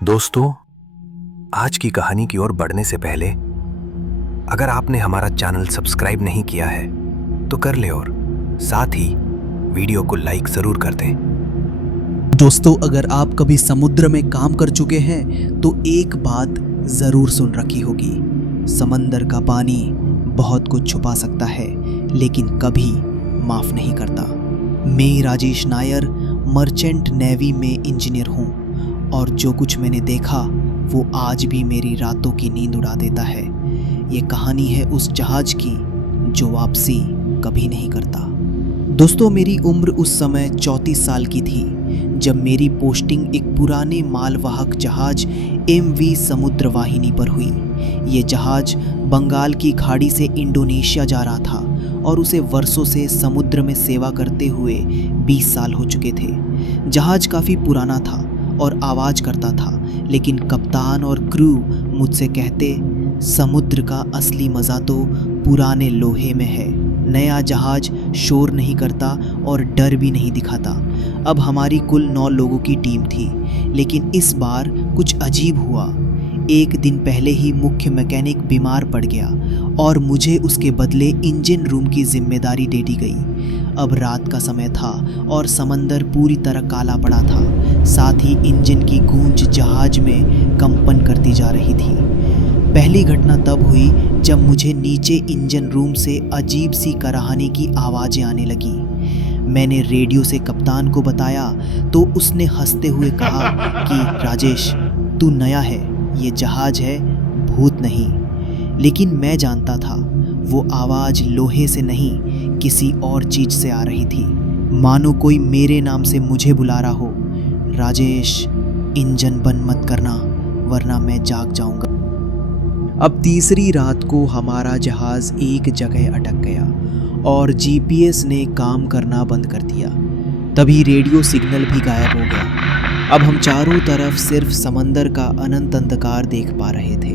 दोस्तों, आज की कहानी की ओर बढ़ने से पहले अगर आपने हमारा चैनल सब्सक्राइब नहीं किया है तो कर ले और साथ ही वीडियो को लाइक जरूर कर दें। दोस्तों, अगर आप कभी समुद्र में काम कर चुके हैं तो एक बात ज़रूर सुन रखी होगी। समंदर का पानी बहुत कुछ छुपा सकता है लेकिन कभी माफ़ नहीं करता। मैं राजेश नायर मर्चेंट नेवी में इंजीनियर हूँ और जो कुछ मैंने देखा वो आज भी मेरी रातों की नींद उड़ा देता है। ये कहानी है उस जहाज की जो वापसी कभी नहीं करता। दोस्तों, मेरी उम्र उस समय 34 साल की थी जब मेरी पोस्टिंग एक पुराने मालवाहक जहाज MV समुद्रवाहिनी पर हुई। ये जहाज बंगाल की खाड़ी से इंडोनेशिया जा रहा था और उसे वर्षों से समुद्र में सेवा करते हुए 20 साल हो चुके थे। जहाज काफ़ी पुराना था और आवाज़ करता था, लेकिन कप्तान और क्रू मुझसे कहते, समुद्र का असली मज़ा तो पुराने लोहे में है। नया जहाज शोर नहीं करता और डर भी नहीं दिखाता। अब हमारी कुल 9 लोगों की टीम थी, लेकिन इस बार कुछ अजीब हुआ। एक दिन पहले ही मुख्य मैकेनिक बीमार पड़ गया और मुझे उसके बदले इंजन रूम की जिम्मेदारी दे दी गई। अब रात का समय था और समंदर पूरी तरह काला पड़ा था। साथ ही इंजन की गूंज जहाज में कंपन करती जा रही थी। पहली घटना तब हुई जब मुझे नीचे इंजन रूम से अजीब सी कराहने की आवाज़ें आने लगी। मैंने रेडियो से कप्तान को बताया तो उसने हंसते हुए कहा कि राजेश, तू नया है, ये जहाज है, भूत नहीं। लेकिन मैं जानता था वो आवाज़ लोहे से नहीं किसी और चीज़ से आ रही थी, मानो कोई मेरे नाम से मुझे बुला रहा हो। राजेश, इंजन बंद मत करना वरना मैं जाग जाऊंगा। अब तीसरी रात को हमारा जहाज़ एक जगह अटक गया और GPS ने काम करना बंद कर दिया। तभी रेडियो सिग्नल भी गायब हो गया। अब हम चारों तरफ सिर्फ समंदर का अनंत अंधकार देख पा रहे थे।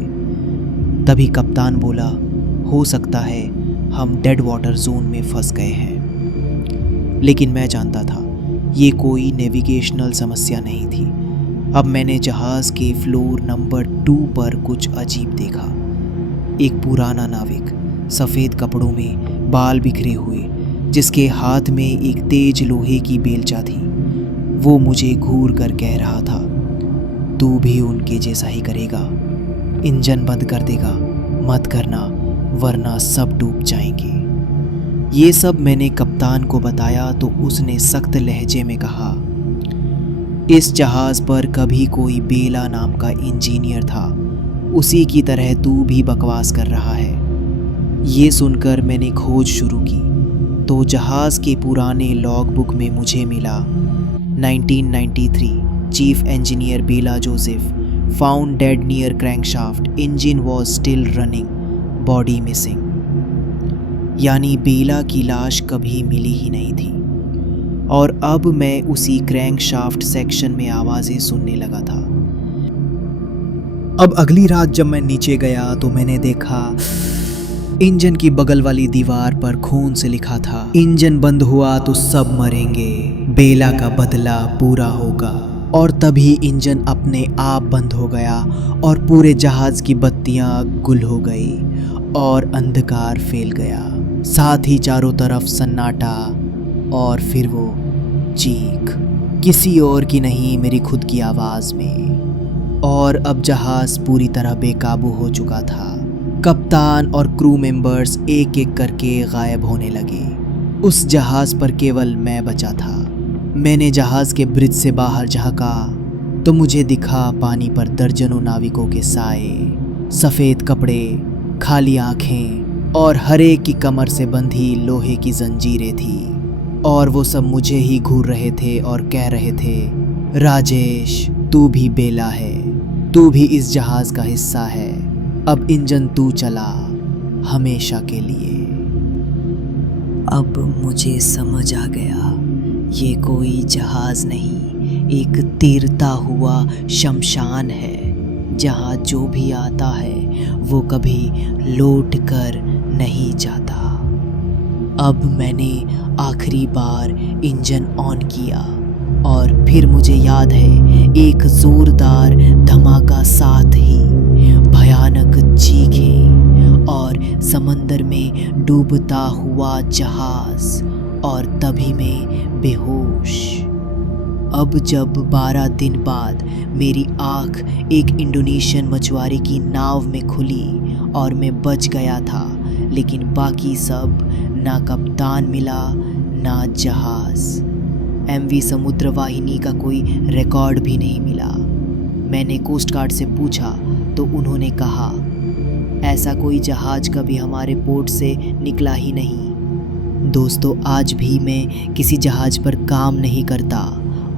तभी कप्तान बोला, हो सकता है हम डेड वाटर जोन में फंस गए हैं। लेकिन मैं जानता था ये कोई नेविगेशनल समस्या नहीं थी। अब मैंने जहाज़ के फ्लोर नंबर 2 पर कुछ अजीब देखा। एक पुराना नाविक सफ़ेद कपड़ों में, बाल बिखरे हुए, जिसके हाथ में एक तेज लोहे की बेलचा थी। वो मुझे घूर कर कह रहा था, तू भी उनके जैसा ही करेगा, इंजन बंद कर देगा, मत करना वरना सब डूब जाएंगे। ये सब मैंने कप्तान को बताया तो उसने सख्त लहजे में कहा, इस जहाज़ पर कभी कोई बेला नाम का इंजीनियर था, उसी की तरह तू भी बकवास कर रहा है। ये सुनकर मैंने खोज शुरू की तो जहाज़ के पुराने लॉग बुक में मुझे मिला 1993 chief engineer Bela Joseph found dead near crankshaft, engine was still running, body missing. यानी बेला की लाश कभी मिली ही नहीं थी। और अब मैं उसी क्रैंकशाफ्ट सेक्शन में आवाज़ें सुनने लगा था। अब अगली रात जब मैं नीचे गया तो मैंने देखा इंजन की बगल वाली दीवार पर खून से लिखा था, इंजन बंद हुआ तो सब मरेंगे, बेला का बदला पूरा होगा। और तभी इंजन अपने आप बंद हो गया और पूरे जहाज की बत्तियां गुल हो गई और अंधकार फैल गया। साथ ही चारों तरफ सन्नाटा और फिर वो चीख, किसी और की नहीं, मेरी खुद की आवाज़ में। और अब जहाज़ पूरी तरह बेकाबू हो चुका था। कप्तान और क्रू मेंबर्स एक एक करके गायब होने लगे। उस जहाज़ पर केवल मैं बचा था। मैंने जहाज़ के ब्रिज से बाहर झांका तो मुझे दिखा पानी पर दर्जनों नाविकों के साए, सफ़ेद कपड़े, खाली आँखें और हर एक की कमर से बंधी लोहे की जंजीरें थी। और वो सब मुझे ही घूर रहे थे और कह रहे थे, राजेश, तू भी बेला है, तू भी इस जहाज़ का हिस्सा है, अब इंजन तू चला हमेशा के लिए। अब मुझे समझ आ गया, ये कोई जहाज़ नहीं, एक तैरता हुआ शमशान है, जहाँ जो भी आता है वो कभी लौट कर नहीं जाता। अब मैंने आखिरी बार इंजन ऑन किया और फिर मुझे याद है एक ज़ोरदार धमाका डूबता हुआ जहाज और तभी मैं बेहोश। अब जब 12 दिन बाद मेरी आँख एक इंडोनेशियन मछुआरे की नाव में खुली और मैं बच गया था, लेकिन बाकी सब, ना कप्तान मिला ना जहाज। एमवी समुद्रवाहिनी का कोई रिकॉर्ड भी नहीं मिला। मैंने कोस्ट गार्ड से पूछा तो उन्होंने कहा ऐसा कोई जहाज कभी हमारे पोर्ट से निकला ही नहीं। दोस्तों, आज भी मैं किसी जहाज पर काम नहीं करता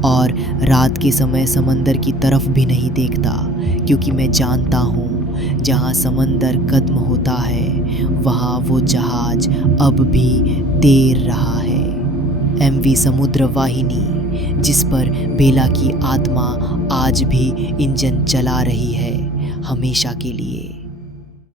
और रात के समय समंदर की तरफ भी नहीं देखता, क्योंकि मैं जानता हूँ जहाँ समंदर खत्म होता है वहाँ वो जहाज अब भी तैर रहा है। एमवी समुद्रवाहिनी, जिस पर बेला की आत्मा आज भी इंजन चला रही है, हमेशा के लिए।